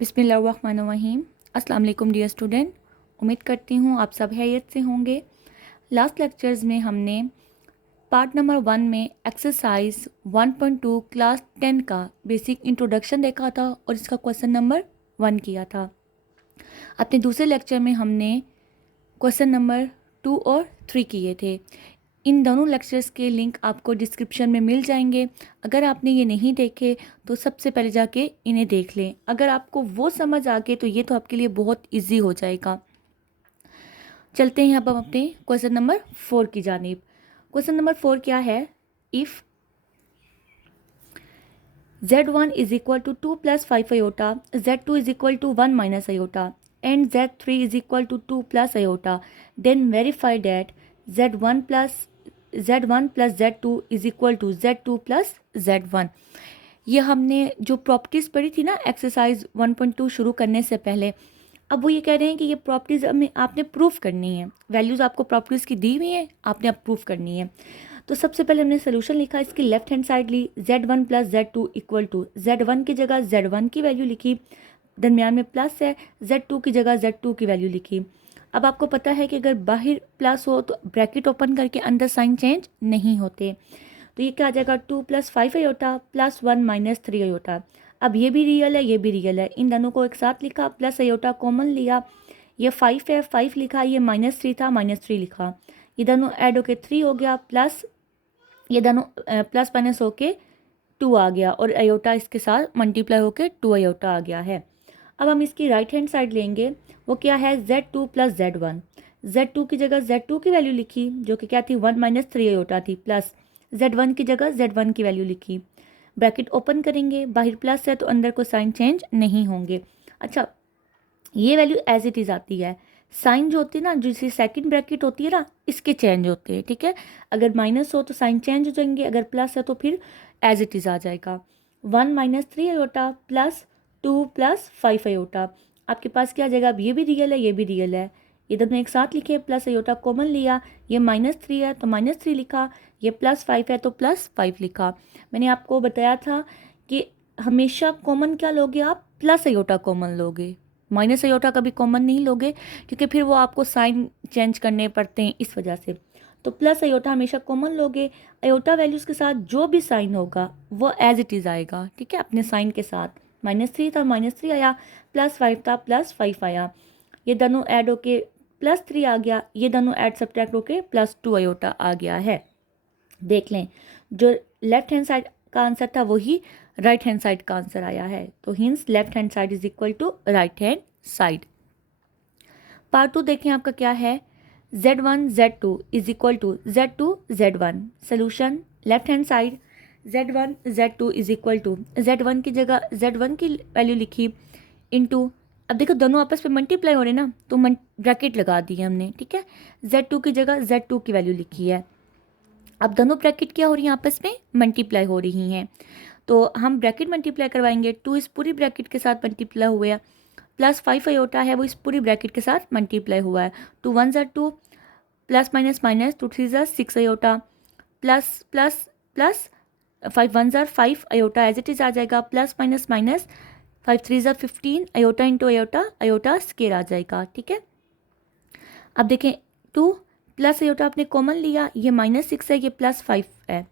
बिस्मिल्लाहिर्रहमानिर्रहीम। अस्सलाम वालेकुम डियर स्टूडेंट, उम्मीद करती हूँ आप सब खैरियत से होंगे। लास्ट लेक्चर्स में हमने पार्ट नंबर 1 में एक्सरसाइज 1.2 क्लास 10 का बेसिक इंट्रोडक्शन देखा था और इसका क्वेश्चन नंबर 1 किया था। अपने दूसरे लेक्चर में हमने क्वेश्चन नंबर 2 और 3 किए थे। इन दोनों लेक्चर्स के लिंक आपको डिस्क्रिप्शन में मिल जाएंगे। अगर आपने ये नहीं देखे तो सबसे पहले जाके इन्हें देख लें। अगर आपको वो समझ आ गए तो ये तो आपके लिए बहुत इजी हो जाएगा। चलते हैं अब हम अपने क्वेश्चन नंबर 4 की जानिब। क्वेश्चन नंबर 4 क्या है? If Z1 is equal to 2 plus 5 iota, Z2 is equal to 1 minus iota, and Z3 is equal to 2 plus iota, then verify that Z1 plus Z2 is equal to Z2 plus Z1। ये हमने जो properties पढ़ी थी ना exercise 1.2 शुरू करने से पहले, अब वो ये कह रहे हैं कि ये प्रॉपर्टीज़ हमें आपने प्रूफ करनी है। वैल्यूज़ आपको प्रॉपर्टीज़ की दी हुई हैं, आपने अब प्रूफ करनी है। तो सबसे पहले हमने सोल्यूशन लिखा, इसकी लेफ्ट हैंड साइड ली, Z1 plus Z2 equal to Z1 की जगह Z1 की वैल्यू लिखी, दरमियान में प्लस है, Z2 की जगह Z2 की वैल्यू लिखी। अब आपको पता है कि अगर बाहर प्लस हो तो ब्रैकेट ओपन करके अंदर साइन चेंज नहीं होते। तो ये क्या आ जाएगा? 2 plus 5 iota plus 1 minus 3 iota. अब ये भी रियल है, ये भी रियल है, इन दोनों को एक साथ लिखा, प्लस आयोटा कॉमन लिया, ये 5 है, 5 लिखा, ये माइनस 3 था, माइनस 3 लिखा, ये दोनों ऐड होके 3 हो गया, प्लस ये दोनों प्लस माइनस होके 2 आ गया, और आयोटा इसके साथ मल्टीप्लाई होके 2 आयोटा आ गया है। अब हम इसकी राइट हैंड साइड लेंगे, वो क्या है? Z2 plus Z1। Z2 की जगह Z2 की वैल्यू लिखी जो कि क्या थी? 1 माइनस 3 आयोटा थी, प्लस Z1 की जगह Z1 की वैल्यू लिखी, ब्रैकेट ओपन करेंगे, बाहर प्लस है तो अंदर को साइन चेंज नहीं होंगे। अच्छा, ये वैल्यू एज इट इज़ आती है, साइन जो होती है ना, जिसकी सेकंड ब्रैकेट होती है ना, इसके चेंज होते हैं, ठीक है। अगर माइनस हो तो साइन चेंज हो जाएंगे, अगर प्लस है तो फिर एज इट इज़ आ जाएगा। 1 minus 3 iota plus 2 plus 5 iota, आपके पास क्या आ जाएगा? अब ये भी रियल है, ये भी रियल है, ये दोनों एक साथ लिखे, प्लस आयोटा कॉमन लिया, ये माइनस 3 है तो माइनस 3 लिखा, ये प्लस 5 है तो प्लस 5 लिखा। मैंने आपको बताया था कि हमेशा कॉमन क्या लोगे आप? प्लस आयोटा कॉमन लोगे, माइनस आयोटा कभी कॉमन नहीं लोगे, क्योंकि फिर वो आपको साइन चेंज करने पड़ते हैं इस वजह से। तो प्लस आयोटा हमेशा कॉमन लोगे, आयोटा वैल्यूज़ के साथ जो भी साइन होगा वो एज इट इज़ आएगा, ठीक है, अपने साइन के साथ। माइनस 3 था, माइनस 3 आया, प्लस 5 था, प्लस 5 आया, ये दोनों ऐड होके प्लस 3 आ गया, ये दोनों ऐड सब्ट्रैक्ट होके प्लस 2 आयोटा आ गया है। देख लें, जो लेफ्ट हैंड साइड का आंसर था वही राइट हैंड साइड का आंसर आया है, तो hence left hand side is equal to right hand side. Part 2 देखें, आपका क्या है? Z1 Z2 is equal to Z2 Z1। Solution left hand side, Z1 Z2 is equal to Z1 की जगह Z1 की वैल्यू लिखी, इनटू, अब देखो दोनों आपस में मल्टीप्लाई हो रहे हैं ना, तो ब्रैकेट लगा दी है हमने, ठीक है। Z2 की जगह Z2 की वैल्यू लिखी है, अब दोनों ब्रैकेट क्या हो रही हैं? आपस में मल्टीप्लाई हो रही हैं, तो हम ब्रैकेट मल्टीप्लाई करवाएंगे। 2 इस पूरी ब्रैकेट के साथ मल्टीप्लाई हुआ है, प्लस 5 आयोटा है वो इस पूरी ब्रैकेट के साथ मल्टीप्लाई हुआ है। 2 1 ज़ा 2, प्लस माइनस माइनस, 2 3 ज़ा 6 आयोटा, प्लस प्लस प्लस, 5 1 ज़ा 5 आयोटा एज इट इज़ आ जाएगा, प्लस माइनस माइनस, 5 3 ज़ा 15 iota into iota, iota square आ जाएगा, ठीक है। अब देखें, 2 प्लस आयोटा आपने कॉमन लिया, ये माइनस 6 है, ये प्लस 5 है,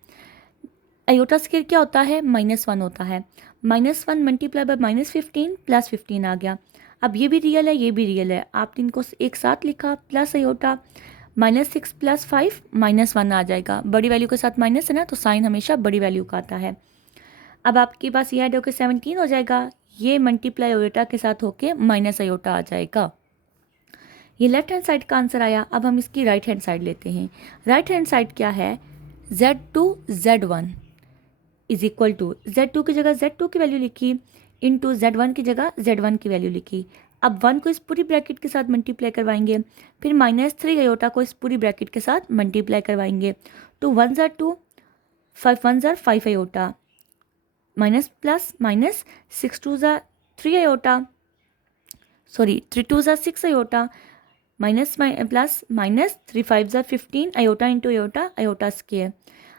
आयोटा स्केयर क्या होता है? -1 होता है, -1 मल्टीप्लाई बाय -15 प्लस 15 आ गया। अब ये भी रियल है, ये भी रियल है, आपने इनको एक साथ लिखा, प्लस आयोटा, -6 प्लस 5 -1 आ जाएगा, बड़ी वैल्यू के साथ माइनस है ना, तो साइन हमेशा बड़ी वैल्यू का आता है। अब आपके पास ये ऐड होकर 17 हो जाएगा, ये मल्टीप्लाई आयोटा के साथ होके माइनस आयोटा आ जाएगा। ये लेफ्ट हैंड साइड का आंसर आया। अब हम इसकी राइट हैंड साइड लेते हैं। राइट हैंड साइड क्या है? Z2 Z1 is equal to, Z2 की जगह Z2 की वैल्यू लिखी, इंटू Z1 की जगह Z1 की वैल्यू लिखी। अब 1 को इस पूरी ब्रैकेट के साथ मल्टीप्लाई करवाएंगे, फिर -3 आयोटा को इस पूरी ब्रैकेट के साथ मल्टीप्लाई करवाएंगे, तो 1 ज़ा 2, 5 1 ज़ा 5 आयोटा, माइनस प्लस माइनस, 6 2 ज़ा 3 आयोटा, सॉरी 3 2 ज़ा 6 आयोटा, माइनस प्लस माइनस, 3 5 ज़ा 15 iota into iota, iota square.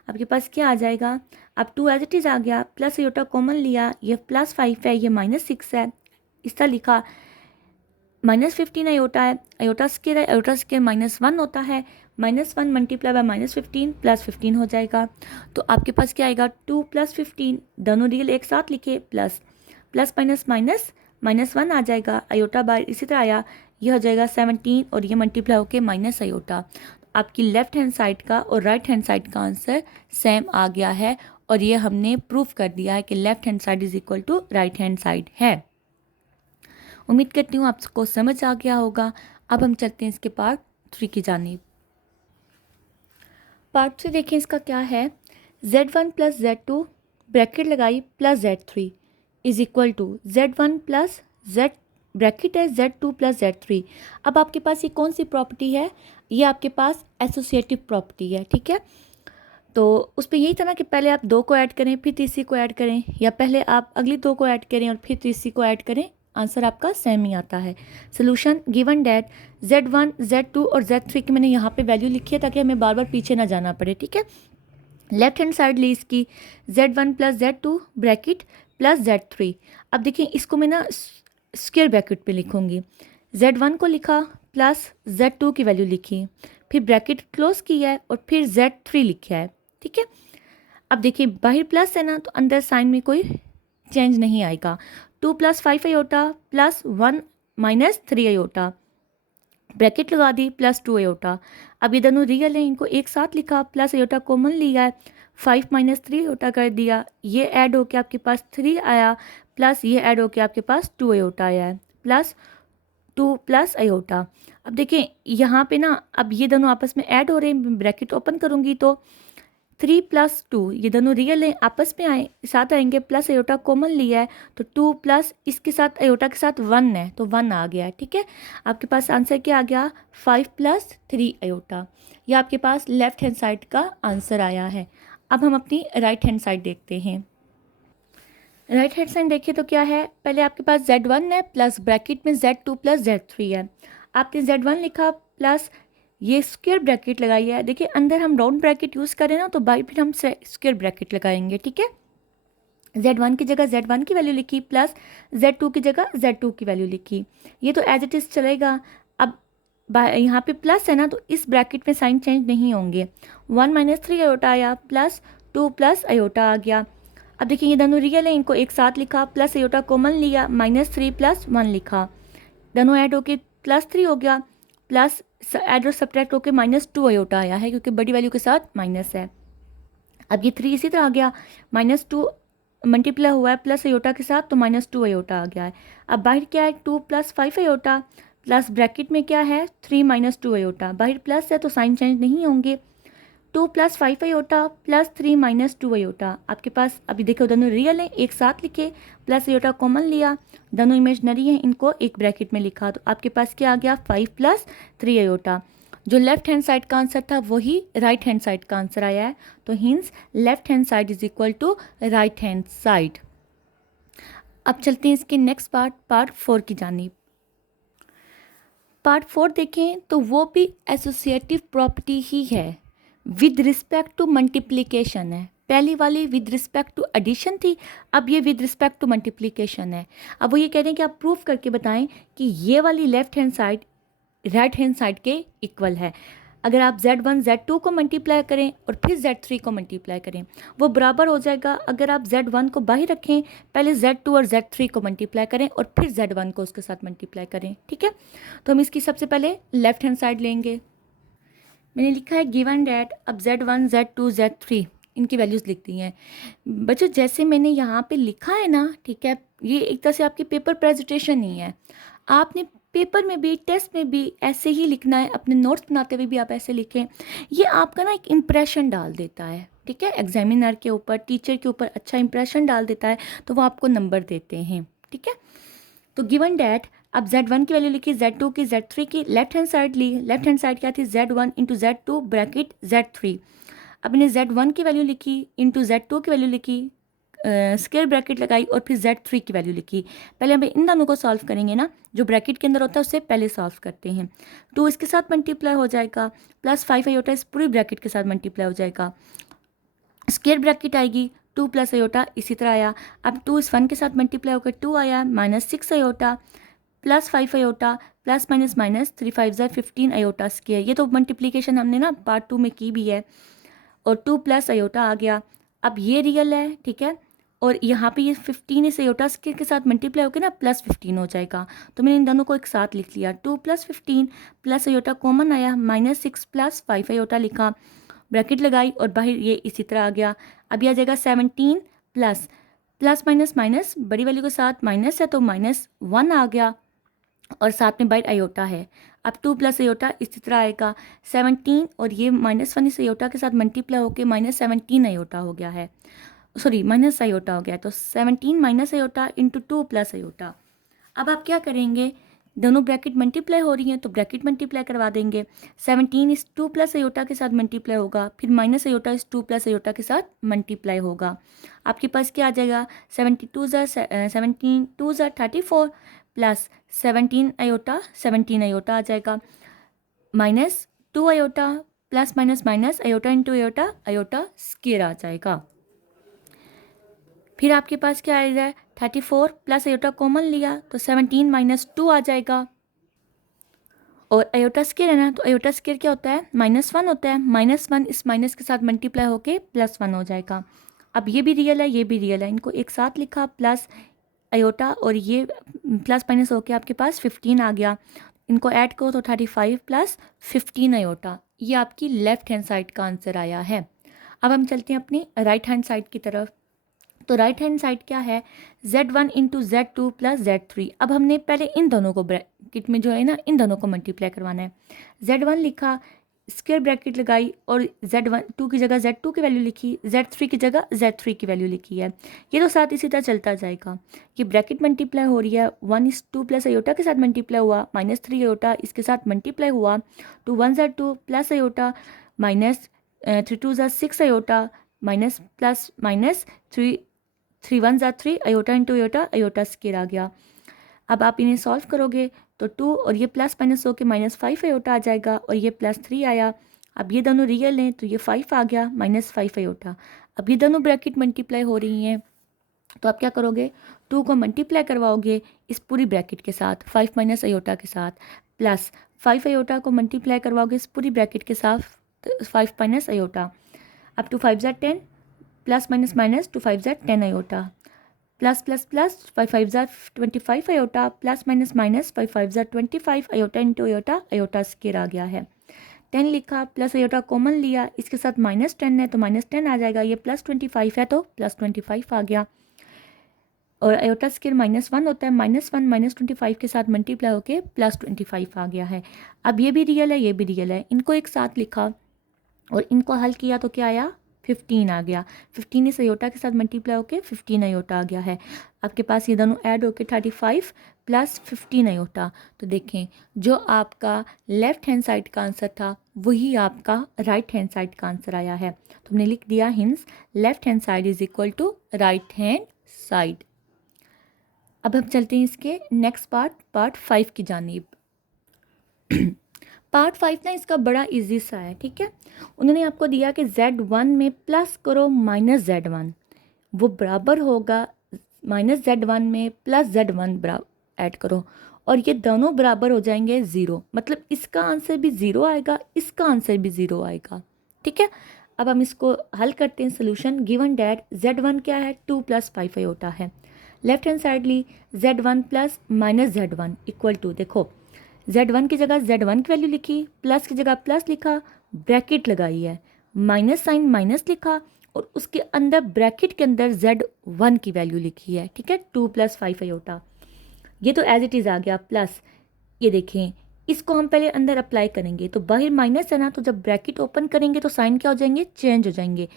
आपके पास क्या आ जाएगा? अब 2 एज इट इज़ आ गया, प्लस आयोटा कॉमन लिया, ये +5 है, ये -6 है, इस तरह लिखा, -15 आयोटा है, आयोटा स्क्वायर है, आयोटा स्क्वायर -1 होता है, -1 मल्टीप्लाई बाय -15 +15 हो जाएगा। तो आपके पास क्या आएगा, 2 + 15, दोनों रियल एक साथ लिखे, प्लस प्लस माइनस माइनस -1 आ जाएगा, आयोटा बाय इसी तरह आया, ये हो जाएगा 17 और ये मल्टीप्लाई होके माइनस आयोटा। आपकी लेफ्ट हैंड साइड का और राइट हैंड साइड का आंसर सेम आ गया है और ये हमने प्रूफ कर दिया है कि left hand side is equal to right hand side है। उम्मीद करती हूँ आपको समझ आ गया होगा। अब हम चलते हैं इसके पार्ट 3 की जानिब। पार्ट 3 देखें, इसका क्या है, Z1 + Z2 ब्रैकेट लगाई plus Z3 is equal to Z1 + Z bracket है Z2 + Z3। अब आपके पास ये कौन सी प्रॉपर्टी है, ये आपके पास एसोसिएटिव प्रॉपर्टी है, ठीक है। तो उस पर यही था ना कि पहले आप 2 को ऐड करें फिर तीसरी को ऐड करें, या पहले आप अगली 2 को ऐड करें और फिर तीसरी को ऐड करें, आंसर आपका सेम ही आता है। Solution, given that Z1 Z2 और Z3 की मैंने यहाँ पे वैल्यू लिखी है ताकि हमें बार बार पीछे ना जाना पड़े, ठीक है। लेफ्ट हैंड साइड ली इसकी Z1 + Z2 bracket plus Z3। अब देखिए इसको मैं ना स्क्वायर ब्रैकेट पे लिखूंगी, Z1 को लिखा प्लस Z2 की वैल्यू लिखी, फिर ब्रैकेट क्लोज किया है और फिर Z3 लिखा है, ठीक है। अब देखिए बाहर प्लस है ना तो अंदर साइन में कोई चेंज नहीं आएगा। 2 + 5 आयोटा प्लस 1 - 3 आयोटा, ब्रैकेट लगा दी, +2 आयोटा। अब ये दोनों रियल हैं, इनको एक साथ लिखा, प्लस आयोटा कॉमन लिया है, 5 - 3 आयोटा कर दिया, ये ऐड होके आपके पास 3 आया, प्लस ये ऐड होके आपके पास 2 आयोटा आया है, +2 + आयोटा। अब देखिए यहाँ पे ना अब ये दोनों आपस में ऐड हो रहे हैं, ब्रैकेट ओपन करूँगी तो 3 + 2, ये दोनों रियल हैं, आपस में आए साथ आएंगे, प्लस आयोटा कॉमन लिया है तो 2 प्लस इसके साथ आयोटा के साथ 1 है तो 1 आ गया है, ठीक है। आपके पास आंसर क्या आ गया, 5 + 3 आयोटा। यह आपके पास लेफ्ट हैंड साइड का आंसर आया है। अब हम अपनी राइट हैंड साइड देखते हैं। राइट हैंड साइड देखिए तो क्या है, पहले आपके पास Z1 है प्लस ब्रैकेट में Z2 + Z3 है। आपने Z1 लिखा प्लस ये स्क्वायर ब्रैकेट लगाई है, देखिए अंदर हम राउंड ब्रैकेट यूज़ करें ना तो बाहर फिर हम स्क्वायर ब्रैकेट लगाएंगे, ठीक है। Z1 की जगह Z1 की वैल्यू लिखी प्लस Z2 की जगह Z2 की वैल्यू लिखी, ये तो एज इट इज़ चलेगा। अब यहाँ पे प्लस है ना तो इस ब्रैकेट में साइन चेंज नहीं होंगे, 1 - 3 आयोटा आया प्लस 2 + आयोटा आ गया। अब देखिए ये दोनों रियल है, इनको एक साथ लिखा, प्लस आयोटा कॉमन लिया, -3 + 1 लिखा, दोनों ऐड होके +3 हो गया, प्लस ऐड और सब्ट्रैक्ट होके -2 आयोटा आया है क्योंकि बड़ी वैल्यू के साथ माइनस है। अब ये 3 इसी तरह आ गया, -2 मल्टीप्लाई हुआ है प्लस आयोटा के साथ तो -2 आयोटा आ गया है। अब बाहर क्या है, 2 + 5 आयोटा प्लस ब्रैकेट में क्या है 3 - 2 आयोटा, बाहर प्लस है तो साइन चेंज नहीं होंगे, 2 + 5 आयोटा प्लस 3 - 2 आयोटा। आपके पास अभी देखो दोनों रियल हैं, एक साथ लिखे, प्लस आयोटा कॉमन लिया, दोनों इमेजनरी हैं, इनको एक ब्रैकेट में लिखा, तो आपके पास क्या आ गया 5 + 3 आयोटा। जो लेफ्ट हैंड साइड का आंसर था वही राइट हैंड साइड का आंसर आया है, तो hence left hand side is equal to right hand side. अब चलते हैं इसके नेक्स्ट पार्ट 4 की जानिब। पार्ट 4 देखें तो वो भी एसोसिएटिव प्रॉपर्टी ही है, विद रिस्पेक्ट टू मल्टीप्लिकेशन है। पहली वाली विद रिस्पेक्ट टू एडिशन थी, अब ये विद रिस्पेक्ट टू मल्टीप्लिकेशन है। अब वो ये कह रहे हैं कि आप प्रूफ करके बताएं कि ये वाली left hand side right hand side के इक्वल है। अगर आप Z1 Z2 को मल्टीप्लाई करें और फिर Z3 को मल्टीप्लाई करें वो बराबर हो जाएगा। अगर आप Z1 को बाहर रखें, पहले Z2 और Z3 को मल्टीप्लाई करें और फिर Z1 को उसके साथ मल्टीप्लाई करें, ठीक है। तो हम इसकी सबसे पहले लेफ्ट हैंड साइड लेंगे। मैंने लिखा है गिवन डैट, अब Z1 Z2 Z3 इनकी वैल्यूज़ लिख दी हैं। बच्चों जैसे मैंने यहाँ पे लिखा है ना, ठीक है, ये एक तरह से आपकी पेपर प्रेजेंटेशन ही है। आपने पेपर में भी टेस्ट में भी ऐसे ही लिखना है, अपने नोट्स बनाते हुए भी आप ऐसे लिखें। ये आपका ना एक इम्प्रेशन डाल देता है, ठीक है, एग्जामिनर के ऊपर, टीचर के ऊपर अच्छा इंप्रेशन डाल देता है, तो वो आपको नंबर देते हैं, ठीक है। तो गिवन डैट, अब Z1 की वैल्यू लिखी, Z2 की, Z3 की, लेफ्ट हैंड साइड ली। लेफ्ट हैंड साइड क्या थी, Z1 × Z2 ब्रैकेट Z3। अब मैंने Z1 की वैल्यू लिखी इंटू Z2 की वैल्यू लिखी, स्क्वायर ब्रैकेट लगाई और फिर Z3 की वैल्यू लिखी। पहले हम इन दोनों को सॉल्व करेंगे ना, जो ब्रैकेट के अंदर होता है उससे पहले सॉल्व करते हैं। 2 इसके साथ मल्टीप्लाई हो जाएगा, प्लस 5 आयोटा इस पूरी ब्रैकेट के साथ मल्टीप्लाई हो जाएगा, स्क्वायर ब्रैकेट आएगी, 2 प्लस अयोटा इसी तरह आया। अब 2 इस 1 के साथ मल्टीप्लाई होकर 2 आया, -6 iota plus 5 iota plus minus minus 3 5 ज़ा 15 अयोटा स्क्वायर। ये तो मल्टीप्लिकेशन हमने ना पार्ट 2 में की भी है। और 2 प्लस अयोटा आ गया। अब ये रियल है, ठीक है, और यहाँ पे ये 15 इस अयोटा स्क्वायर के साथ मल्टीप्लाई होकर ना +15 हो जाएगा। तो मैंने इन दोनों को एक साथ लिख लिया। 2 + 15 प्लस अयोटा कॉमन आया, -6 + 5 अयोटा लिखा, ब्रैकेट लगाई और बाहर ये इसी तरह आ गया। अब ये आ जाएगा 17 प्लस प्लस माइनस माइनस बड़ी वाली के साथ माइनस है तो -1 आ गया और साथ में बाहर अयोटा है। अब 2 प्लस अयोटा इसी तरह आएगा 17 और ये -1 इस अयोटा के साथ मल्टीप्लाई होकर -17 अयोटा हो गया है, सॉरी माइनस अयोटा हो गया। तो 17 minus iota into 2 plus aorta. अब आप क्या करेंगे, दोनों ब्रैकेट मल्टीप्लाई हो रही हैं तो ब्रैकेट मल्टीप्लाई करवा देंगे। 17 इस 2 प्लस अयोटा के साथ मल्टीप्लाई होगा, फिर माइनस अयोटा इस 2 प्लस अयोटा के साथ मल्टीप्लाई होगा। आपके पास क्या आ जाएगा, 17 ज़ा 34 प्लस 17 अयोटा आ जाएगा, -2 iota plus minus minus iota into iota, iota square आ जाएगा। फिर आपके पास क्या आएगा, 34 प्लस अयोटा कॉमन लिया तो 17 - 2 आ जाएगा। और अयोटा स्क्वायर है ना, तो अयोटा स्क्वायर क्या होता है, -1 होता है। -1 इस माइनस के साथ मल्टीप्लाई होके +1 हो जाएगा। अब ये भी रियल है, ये भी रियल है, इनको एक साथ लिखा प्लस अयोटा और ये प्लस माइनस होके आपके पास 15 आ गया। इनको ऐड करो तो 35 प्लस 15 अयोटा। ये आपकी लेफ्ट हैंड साइड का आंसर आया है। अब हम चलते हैं अपनी राइट हैंड साइड की तरफ। तो राइट हैंड साइड क्या है, Z1 into Z2 plus Z3। अब हमने पहले इन दोनों को ब्रैकेट में जो है ना, इन दोनों को मल्टीप्लाई करवाना है। Z1 लिखा, स्क्वायर ब्रैकेट लगाई और Z2 की जगह Z2 की वैल्यू लिखी, Z3 की जगह Z3 की वैल्यू लिखी है। ये तो साथ इसी तरह चलता जाएगा। ये ब्रैकेट मल्टीप्लाई हो रही है, 1 इस 2 प्लस अयोटा के साथ मल्टीप्लाई हुआ, -3 अयोटा इसके साथ मल्टीप्लाई हुआ, 2 1 ज़ा 2 प्लस अयोटा -3 2 ज़ा 6 अयोटा माइनस प्लस माइनस 3 1 ज़ा 3 iota into iota, iota square आ गया। अब आप इन्हें सॉल्व करोगे तो 2 और ये प्लस माइनस होकर -5 अयोटा आ जाएगा और ये +3 आया। अब ये दोनों रियल हैं तो ये 5 आ गया, -5 अयोटा। अब ये दोनों ब्रैकेट मल्टीप्लाई हो रही हैं तो आप क्या करोगे, 2 को मल्टीप्लाई करवाओगे इस पूरी ब्रैकेट के साथ 5 माइनस अयोटा के साथ, प्लस 5 अयोटा को मल्टीप्लाई करवाओगे इस पूरी ब्रैकेट के साथ 5 माइनस अयोटा। अब 2 5 ज़ा 10 प्लस माइनस माइनस 2 5 ज़ा 10 अयोटा, प्लस प्लस प्लस 5 5 ज़ा 25 अयोटा, प्लस माइनस माइनस 5 5 ज़ा 25 iota into iota, iota square आ गया है। 10 लिखा, प्लस अयोटा कॉमन लिया, इसके साथ -10 है तो -10 आ जाएगा, ये +25 है तो +25 आ गया। और अयोटा स्क्वायर -1 होता है, -1 -25 के साथ मल्टीप्लाई होके +25 आ गया है। अब ये भी रियल है, ये भी रियल है, इनको एक साथ लिखा और इनको हल किया तो क्या आया, 15 आ गया। 15 इस अयोटा के साथ मल्टीप्लाई होके 15 अयोटा आ गया है। आपके पास ये दोनों ऐड होके 35 प्लस 15 अयोटा। तो देखें, जो आपका लेफ्ट हैंड साइड का आंसर था वही आपका राइट हैंड साइड का आंसर आया है। तो हमने लिख दिया hence, left hand side is equal to right hand side. अब हम चलते हैं इसके नेक्स्ट पार्ट 5 की जानिब। पार्ट 5 ना इसका बड़ा इजी सा है, ठीक है। उन्होंने आपको दिया कि Z1 में प्लस करो -Z1, वो बराबर होगा -Z1 में प्लस Z1 ऐड करो और ये दोनों बराबर हो जाएंगे 0। मतलब इसका आंसर भी 0 आएगा, इसका आंसर भी 0 आएगा, ठीक है। अब हम इसको हल करते हैं। सोल्यूशन, गिवन डैट Z1 क्या है, 2 + 5 अयोटा है। लेफ्ट हैंड साइड ली, Z1 plus -Z1 equal to, देखो Z1 की जगह Z1 की वैल्यू लिखी, प्लस की जगह प्लस लिखा, ब्रैकेट लगाई है, माइनस साइन माइनस लिखा और उसके अंदर ब्रैकेट के अंदर Z1 की वैल्यू लिखी है, ठीक है, 2 + 5 अयोटा। ये तो एज इट इज़ आ गया प्लस। ये देखें, इसको हम पहले अंदर अप्लाई करेंगे तो बाहर माइनस है ना, तो जब ब्रैकेट ओपन करेंगे तो साइन क्या हो जाएंगे, चेंज हो जाएंगे।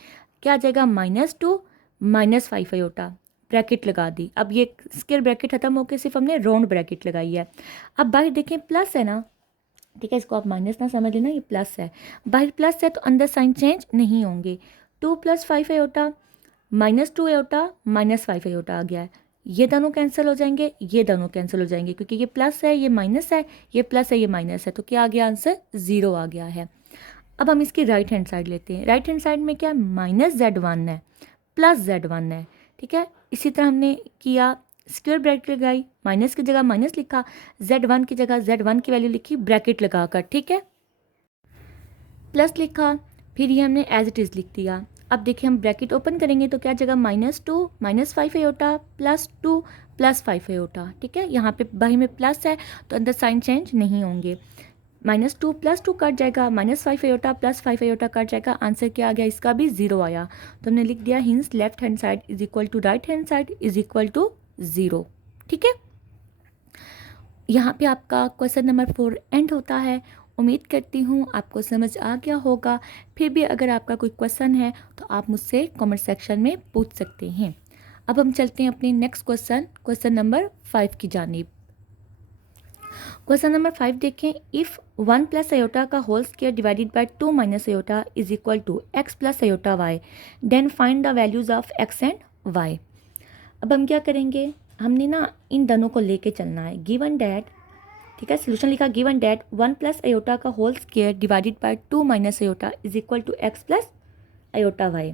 क्या आ जाएगा, -2 -5 अयोटा, ब्रैकेट लगा दी। अब ये स्क्वायर ब्रैकेट खत्म होकर सिर्फ हमने राउंड ब्रैकेट लगाई है। अब बाहर देखें प्लस है ना, ठीक है, इसको आप माइनस ना समझ लेना, ये प्लस है, बाहर प्लस है तो अंदर साइन चेंज नहीं होंगे। 2 + 5 अयोटा, -2 अयोटा, -5 अयोटा आ गया है। ये दोनों कैंसिल हो जाएंगे, ये दोनों कैंसिल हो जाएंगे, क्योंकि ये प्लस है, ये माइनस है, ये प्लस है, ये माइनस है, तो क्या आ गया आंसर, 0 आ गया है। अब हम इसकी राइट हैंड साइड लेते हैं। राइट हैंड साइड में क्या है, -Z1 है, प्लस Z1 है, ठीक है। इसी तरह हमने किया, स्क्वायर ब्रैकेट लगाई, माइनस की जगह माइनस लिखा, Z1 की जगह Z1 की वैल्यू लिखी ब्रैकेट लगाकर, ठीक है, प्लस लिखा, फिर ये हमने एज इट इज़ लिख दिया। अब देखिए हम ब्रैकेट ओपन करेंगे तो क्या जगह -2 -5 आयोटा +2 +5 आयोटा, ठीक है। यहाँ पे बाही में प्लस है तो अंदर साइन चेंज नहीं होंगे। -2 +2 कट जाएगा, -5 आयोटा +5 आयोटा कट जाएगा, आंसर क्या आ गया, इसका भी 0 आया। तो हमने लिख दिया hence left hand side is equal to right hand side is equal to 0, ठीक है। यहाँ पे आपका क्वेश्चन नंबर 4 एंड होता है। उम्मीद करती हूँ आपको समझ आ गया होगा। फिर भी अगर आपका कोई क्वेश्चन है तो आप मुझसे कमेंट सेक्शन में पूछ सकते हैं। अब हम चलते हैं अपने नेक्स्ट क्वेश्चन नंबर 5 की जानिब। क्वेश्चन नंबर 5 देखें, इफ़ 1 + आयोटा का whole square divided by 2 - iota is equal to x + iota y, then find the values of x and y। अब हम क्या करेंगे, हमने ना इन दोनों को लेके चलना है। गिवन डैट, ठीक है, सोल्यूशन लिखा, गिवन डैट 1 + आयोटा का whole square divided by 2 - iota is equal to x + iota y।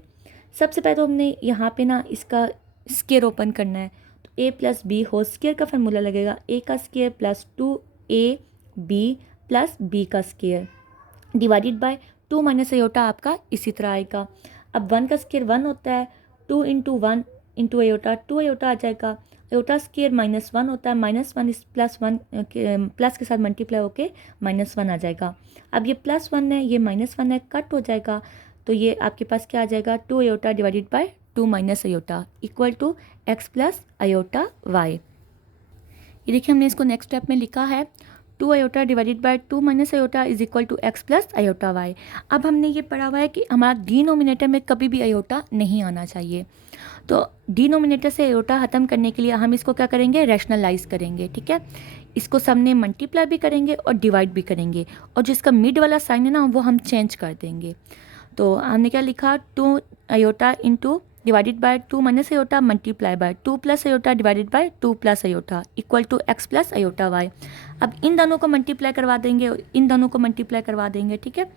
सबसे पहले तो हमने यहाँ पे ना इसका स्क्वायर ओपन करना है, तो a + b होल स्क्वायर का फार्मूला लगेगा, a का स्क्वायर + 2ab + b का स्क्वायर डिवाइडेड बाय 2 - आयोटा आपका इसी तरह आएगा। अब 1 का स्क्वायर 1 होता है, 2 × 1 × आयोटा 2 आयोटा आ जाएगा, आयोटा स्क्वायर -1 होता है, -1 इस +1 प्लस के साथ मल्टीप्लाई होके -1 आ जाएगा। अब ये +1 है, ये -1 है, कट हो जाएगा, तो ये आपके पास क्या आ जाएगा, 2 iota divided by 2 - iota equal to x + iota y। ये देखिए हमने इसको नेक्स्ट स्टेप में लिखा है, 2 iota divided by 2 - iota is equal to x + iota y। अब हमने ये पढ़ा हुआ है कि हमारा डिनोमिनेटर में कभी भी आयोटा नहीं आना चाहिए, तो डिनोमिनेटर से आयोटा ख़त्म करने के लिए हम इसको क्या करेंगे, रैशनलाइज करेंगे, ठीक है। इसको सामने मल्टीप्लाई भी करेंगे और डिवाइड भी करेंगे, और जिसका मिड वाला साइन है ना वो हम चेंज कर देंगे। तो हमने क्या लिखा, 2 iota into divided by 2 - iota multiply by 2 + iota divided by 2 + iota equal to x + iota y। अब इन दोनों को मल्टीप्लाई करवा देंगे, इन दोनों को मल्टीप्लाई करवा देंगे, ठीक है,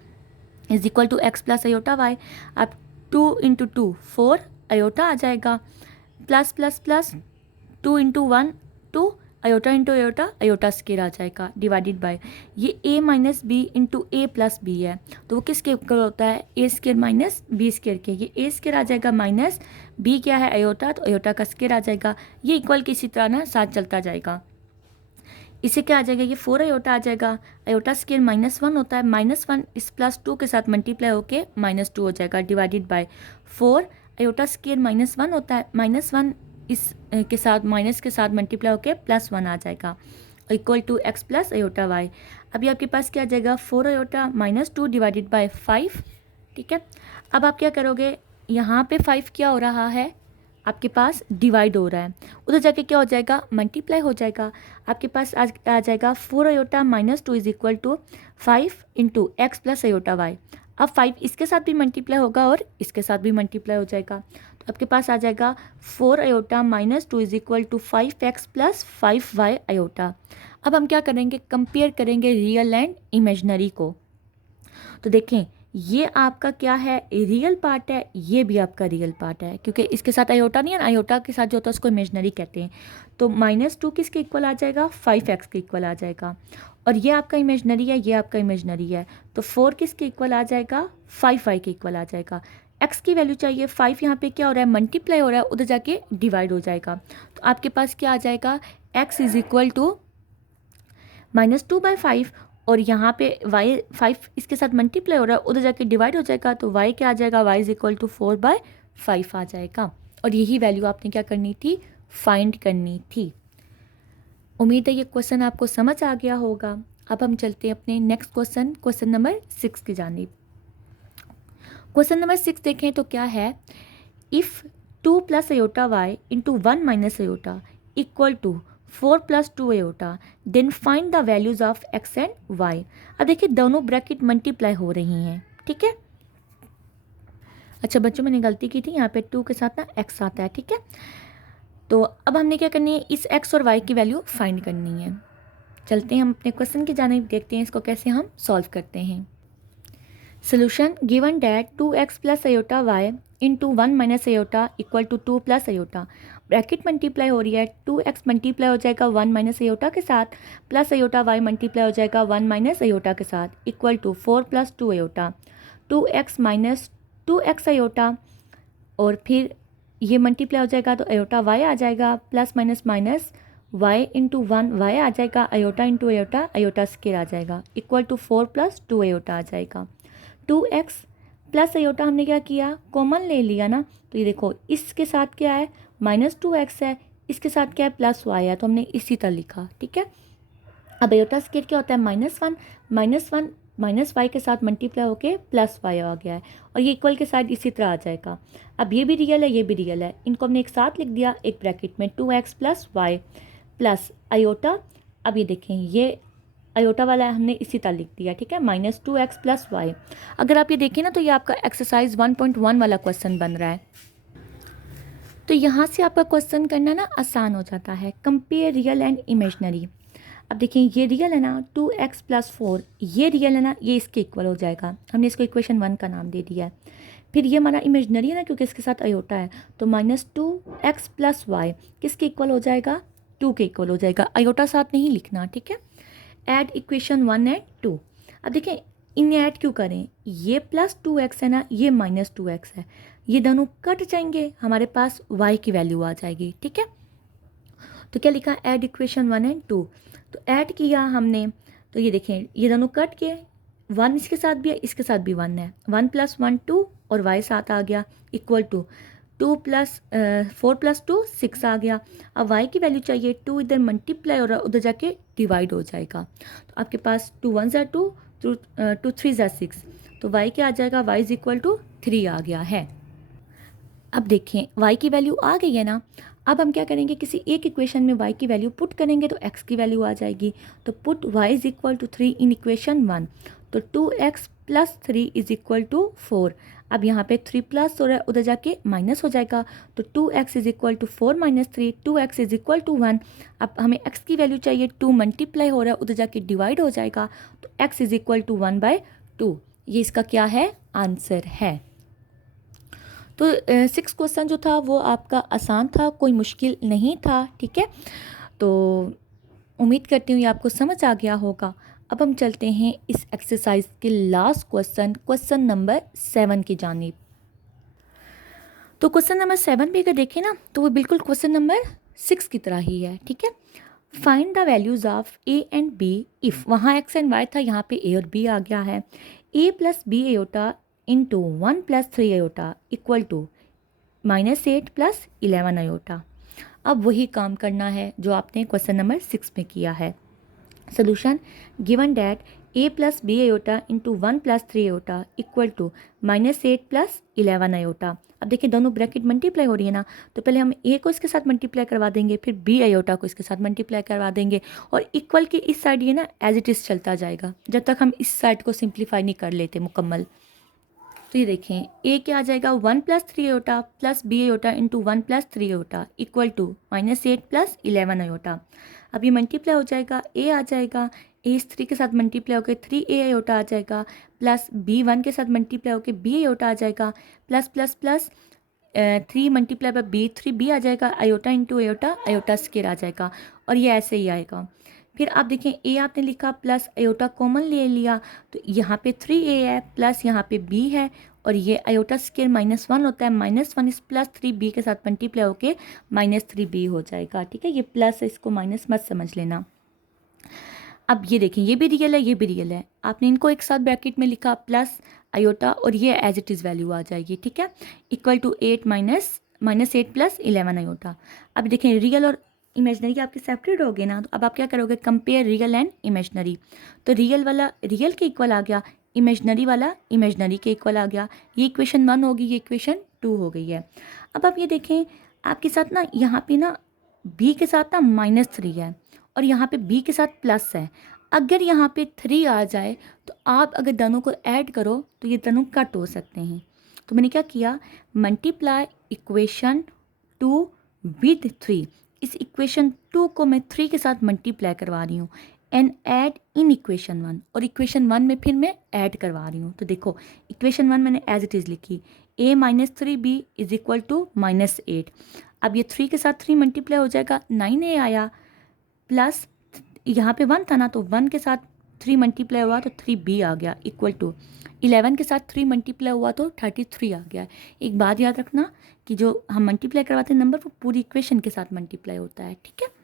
is equal to x + iota y। अब 2 × 2 4 आयोटा आ जाएगा, plus plus plus 2 × 1 2 iota into iota iota square आ जाएगा डिवाइडेड बाय, ये a - b into a + b है, तो वो किसके इक्वल होता है, a स्क्वायर - b स्क्वायर के। ये a स्क्वायर आ जाएगा माइनस b क्या है आयोटा, तो आयोटा का स्क्वायर आ जाएगा। ये इक्वल किसी तरह ना साथ चलता जाएगा। इसे क्या आ जाएगा, ये 4 आयोटा आ जाएगा, आयोटा स्क्वायर -1 होता है, -1 इस +2 के साथ मल्टीप्लाई होके -2 हो जाएगा डिवाइडेड बाय 4 आयोटा स्क्वायर -1 होता है, -1 इस के साथ माइनस के साथ मल्टीप्लाई होके +1 आ जाएगा equal to x + iota y। अभी आपके पास क्या आ जाएगा, 4 आयोटा -2 डिवाइडेड बाय 5, ठीक है। अब आप क्या करोगे, यहाँ पे 5 क्या हो रहा है, आपके पास डिवाइड हो रहा है, उधर जाके क्या हो जाएगा, मल्टीप्लाई हो जाएगा। आपके पास आज आ जाएगा 4 iota -2 is equal to 5 × x + iota y। अब 5 इसके साथ भी मल्टीप्लाई होगा और इसके साथ भी मल्टीप्लाई हो जाएगा, तो आपके पास आ जाएगा 4 iota -2 is equal to 5x + 5y iota. अब हम क्या करेंगे, कंपेयर करेंगे रियल एंड इमेजनरी को। तो देखें ये आपका क्या है, रियल पार्ट है, ये भी आपका रियल पार्ट है, क्योंकि इसके साथ आयोटा नहीं है, आयोटा के साथ जो होता है उसको इमेजनरी कहते हैं। तो -2 किसके इक्वल आ जाएगा, 5x के इक्वल आ जाएगा, और ये आपका इमेजनरी है, ये आपका इमेजनरी है, तो 4 किसके इक्वल आ जाएगा, 5y के इक्वल आ जाएगा। x की वैल्यू चाहिए, 5 यहाँ पे क्या हो रहा है, मल्टीप्लाई हो रहा है, उधर जाके डिवाइड हो जाएगा, तो आपके पास क्या आ जाएगा, x इज इक्वल टू -2/5, और यहाँ पे y 5 इसके साथ मल्टीप्लाई हो रहा है, उधर जाके डिवाइड हो जाएगा, तो y क्या आ जाएगा, y इज इक्वल टू 4/5 आ जाएगा। और यही वैल्यू आपने क्या करनी थी, फाइंड करनी थी। उम्मीद है ये क्वेश्चन आपको समझ आ गया होगा। अब हम चलते हैं अपने नेक्स्ट क्वेश्चन नंबर 6 की जानिब। क्वेश्चन नंबर 6 देखें तो क्या है, if 2 + iota y into 1 - iota equal to 4 + 2 iota, then find the values of x and y। अब देखिए दोनों ब्रैकेट मल्टीप्लाई हो रही हैं, ठीक है। अच्छा बच्चों मैंने गलती की थी, यहाँ पे 2 के साथ ना x आता है, ठीक है। तो अब हमने क्या करनी है, इस x और y की वैल्यू फाइंड करनी है। चलते हैं हम अपने क्वेश्चन की जानिब, देखते हैं इसको कैसे हम सॉल्व करते हैं। Solution, given that 2x + iota y into 1 minus iota equal to 2 plus iota. Bracket multiply हो रही है, 2x मल्टीप्लाई हो जाएगा 1 माइनस अयोटा के साथ, प्लस अयोटा y मल्टीप्लाई हो जाएगा 1 माइनस अयोटा के साथ, equal to 4 plus 2 iota, 2x minus 2x iota, और फिर ये मल्टीप्लाई हो जाएगा तो अयोटा y आ जाएगा, plus minus minus y into 1 y आ जाएगा, iota into iota, iota square आ जाएगा, इक्वल टू 4 प्लस 2 अयोटा आ जाएगा। 2x प्लस अयोटा हमने क्या किया, कॉमन ले लिया ना, तो ये देखो इसके साथ क्या है, -2x है, इसके साथ क्या है, +y है, तो हमने इसी तरह लिखा, ठीक है। अब अयोटा स्क्वायर क्या होता है, -1 माइनस वाई के साथ मल्टीप्लाई होके +y आ गया है, और ये इक्वल के साथ इसी तरह आ जाएगा। अब ये भी रियल है, ये भी रियल है, इनको हमने एक साथ लिख दिया एक ब्रैकेट में, 2x + y प्लस अयोटा। अब ये देखें, ये अयोटा वाला हमने इसी तरह लिख दिया, ठीक है, -2x + y। अगर आप ये देखें ना, तो ये आपका एक्सरसाइज 1.1 वाला क्वेश्चन बन रहा है। तो यहाँ से आपका क्वेश्चन करना ना आसान हो जाता है। Compare real and imaginary. अब देखिए, ये रियल है ना, 2x + 4, ये रियल है ना, ये इसके इक्वल हो जाएगा, हमने इसको इक्वेशन 1 का नाम दे दिया है। फिर ये हमारा इमेजनरी है ना, क्योंकि इसके साथ अयोटा है, तो -2x + y किसके इक्वल हो जाएगा, 2 के इक्वल हो जाएगा, अयोटा साथ नहीं लिखना, ठीक है। Add equation 1 and 2। अब देखें, इन्हें ऐड क्यों करें, ये +2x है ना, ये -2x है, ये दोनों कट जाएंगे, हमारे पास y की वैल्यू आ जाएगी, ठीक है। तो क्या लिखा, ऐड इक्वेशन 1 एंड 2। तो ऐड किया हमने, तो ये देखें, ये दोनों कट के 1 इसके साथ भी है, इसके साथ भी 1 है, 1 + 1 2, और y साथ आ गया, इक्वल टू 4 + 2 6 आ गया। अब y की वैल्यू चाहिए, 2 इधर मल्टीप्लाई और उधर जाके डिवाइड हो जाएगा, तो आपके पास 2 1 = 2, 2 3 = 6, तो y क्या आ जाएगा, y = 3 आ गया है। अब देखें, y की वैल्यू आ गई है ना, अब हम क्या करेंगे, किसी एक इक्वेशन में y की वैल्यू पुट करेंगे तो x की वैल्यू आ जाएगी, तो पुट y = 3 इन इक्वेशन 1, तो 2x + 3 = 4। अब यहाँ पे 3 प्लस हो रहा है, उधर जाके माइनस हो जाएगा, तो 2x = 4 - 3, 2x = 1। अब हमें x की वैल्यू चाहिए, 2 मल्टीप्लाई हो रहा है, उधर जाके डिवाइड हो जाएगा, तो x = 1/2। ये इसका क्या है, आंसर है। तो 6 क्वेश्चन जो था वो आपका आसान था, कोई मुश्किल नहीं था, ठीक है। तो उम्मीद करती हूँ ये आपको समझ आ गया होगा। अब हम चलते हैं इस एक्सरसाइज के लास्ट क्वेश्चन नंबर 7 की जानिब। तो क्वेश्चन नंबर 7 भी अगर देखें ना, तो वो बिल्कुल क्वेश्चन नंबर 6 की तरह ही है, ठीक है। Find the values of a and b if, वहाँ x एंड y था, यहाँ पे a और b आ गया है। a + b iota into 1 + 3 iota equal to -8 + 11 iota. अब वही काम करना है जो आपने क्वेश्चन नंबर 6 में किया है। Solution, given that a + b iota into 1 + 3 iota equal to -8 + 11 iota. अब देखिए, दोनों ब्रैकेट मल्टीप्लाई हो रही है ना, तो पहले हम a को इसके साथ मल्टीप्लाई करवा देंगे, फिर b अयोटा को इसके साथ मल्टीप्लाई करवा देंगे, और इक्वल की इस साइड ये ना एज इट इज़ चलता जाएगा जब तक हम इस साइड को सिंप्लीफाई नहीं कर लेते मुकम्मल। तो ये देखें, a क्या आ जाएगा, 1 + 3 iota plus b iota into 1 + 3 iota equal to -8 + 11 iota. अब ये मल्टीप्लाई हो जाएगा, a आ जाएगा, a इस 3 के साथ मल्टीप्लाई होकर 3a अयोटा आ जाएगा, प्लस b 1 के साथ मल्टीप्लाई होकर b अयोटा आ जाएगा, plus plus plus 3 multiply by b 3b आ जाएगा, iota into iota, iota square आ जाएगा, और ये ऐसे ही आएगा। फिर आप देखें, a आपने लिखा प्लस अयोटा कॉमन ले लिया, तो यहाँ पे 3a है प्लस यहाँ पे b है, और ये अयोटा स्क्वायर -1 होता है, -1 इस प्लस 3b के साथ मल्टीप्लाई होके -3b हो जाएगा, ठीक है। ये प्लस है, इसको माइनस मत समझ लेना। अब ये देखें, ये भी रियल है, ये भी रियल है, आपने इनको एक साथ ब्रैकेट में लिखा प्लस अयोटा, और ये एज इट इज़ वैल्यू आ जाएगी, ठीक है, इक्वल टू 8 + 11 अयोटा। अब देखें, रियल और इमेजनरी आपके सेपरेट हो गए ना, तो अब आप क्या करोगे, कंपेयर रियल एंड इमेजनरी। तो रियल वाला रियल के इक्वल आ गया, इमेजनरी वाला इमेजनरी के इक्वल आ गया, ये इक्वेशन 1 होगी, ये इक्वेशन 2 हो गई है। अब आप ये देखें, आपके साथ ना यहाँ पे ना b के साथ ना -3 है, और यहाँ पे b के साथ प्लस है। अगर यहाँ पे 3 आ जाए, तो आप अगर दोनों को ऐड करो तो ये दोनों कट हो सकते हैं। तो मैंने क्या किया, मल्टीप्लाई इक्वेशन 2 विद 3, इस इक्वेशन 2 को मैं 3 के साथ मल्टीप्लाई करवा रही हूँ, एंड ऐड इन इक्वेशन 1, और इक्वेशन 1 में फिर मैं ऐड करवा रही हूँ। तो देखो, इक्वेशन 1 मैंने एज इट इज़ लिखी, a minus 3b is equal to -8। अब ये 3 के साथ 3 मल्टीप्लाई हो जाएगा, 9a आया, प्लस यहाँ पे 1 था ना, तो 1 के साथ 3 मल्टीप्लाई हुआ तो 3b आ गया, इक्वल टू 11 के साथ 3 मल्टीप्लाई हुआ तो 33 आ गया। एक बात याद रखना कि जो हम मल्टीप्लाई करवाते हैं नंबर, वो पूरी इक्वेशन के साथ मल्टीप्लाई होता है, ठीक है।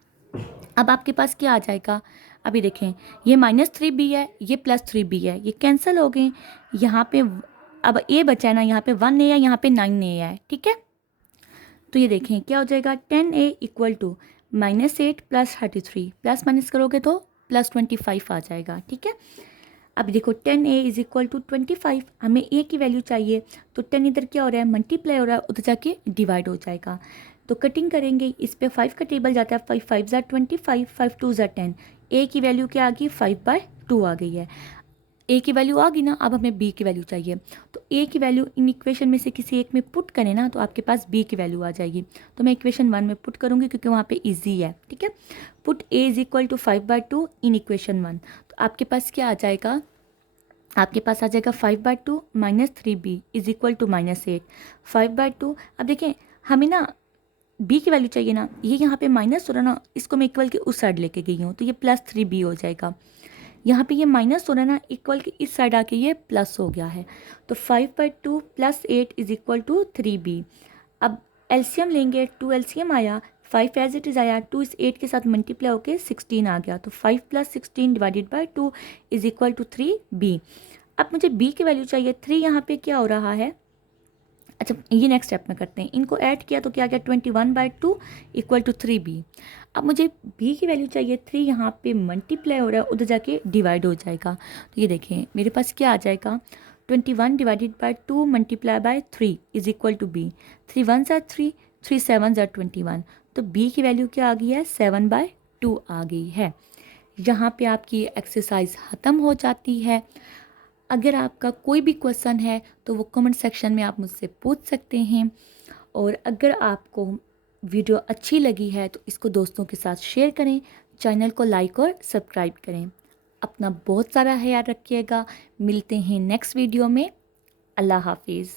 अब आपके पास क्या आ जाएगा, अभी देखें, ये -3b है, ये +3b है, ये कैंसिल हो गए। यहाँ पे अब a बचा है ना, यहाँ पे 1a है, यहाँ पे 9a है, ठीक है। तो ये देखें क्या हो जाएगा, 10a equal to -8 + 33, plus minus करोगे तो +25 आ जाएगा, ठीक है। अब देखो 10a इज इक्वल टू 25, हमें a की वैल्यू चाहिए, तो 10 इधर क्या हो रहा है, मल्टीप्लाई हो रहा है, उधर जाके डिवाइड हो जाएगा। तो कटिंग करेंगे, इस पे 5 का टेबल जाता है, 5 5 ज़ा 25, 5 2 ज़ा 10, a की वैल्यू क्या आ गई, 5/2 आ गई है। a की वैल्यू आ गई ना, अब हमें b की वैल्यू चाहिए, तो a की वैल्यू इन इक्वेशन में से किसी एक में पुट करें ना, तो आपके पास b की वैल्यू आ जाएगी। तो मैं इक्वेशन 1 में पुट करूँगी क्योंकि वहाँ पे इजी है, ठीक है। Put a is equal to 5/2 in equation 1, तो आपके पास क्या आ जाएगा, आपके पास आ जाएगा 5/2 -3b इज इक्वल टू -8, 5/2। अब देखें हमें ना b की वैल्यू चाहिए ना, ये यहाँ पे माइनस हो रहा ना, इसको मैं इक्वल के उस साइड लेके गई हूँ, तो ये +3b हो जाएगा। यहाँ पे ये माइनस हो रहा है ना, इक्वल के इस साइड आके ये प्लस हो गया है, तो 5/2 + 8 इज इक्वल टू 3b। अब एलसीएम लेंगे, 2 एलसीएम आया, 5 एज इट इज़ आया, 2 इस 8 के साथ मल्टीप्लाई होके 16 आ गया, तो 5 + 16 divided by 2 is equal to 3b। अब मुझे b की वैल्यू चाहिए, 3 यहाँ पे क्या हो रहा है, अच्छा ये नेक्स्ट स्टेप में करते हैं, इनको ऐड किया तो क्या गया, 21/2 इक्वल टू 3b। अब मुझे b की वैल्यू चाहिए, 3 यहाँ पे मल्टीप्लाई हो रहा है, उधर जाके डिवाइड हो जाएगा, तो ये देखें मेरे पास क्या आ जाएगा, 21 divided by 2 multiply by 3 is equal to b। 3 1 ज़ा 3, 3 7 ज़ा 21, तो b की वैल्यू क्या आ गई है, 7/2 आ गई है। यहाँ पे आपकी एक्सरसाइज ख़त्म हो जाती है। अगर आपका कोई भी क्वेश्चन है तो वो कमेंट सेक्शन में आप मुझसे पूछ सकते हैं, और अगर आपको वीडियो अच्छी लगी है तो इसको दोस्तों के साथ शेयर करें, चैनल को लाइक और सब्सक्राइब करें। अपना बहुत सारा ख्याल रखिएगा, मिलते हैं नेक्स्ट वीडियो में। अल्लाह हाफिज़।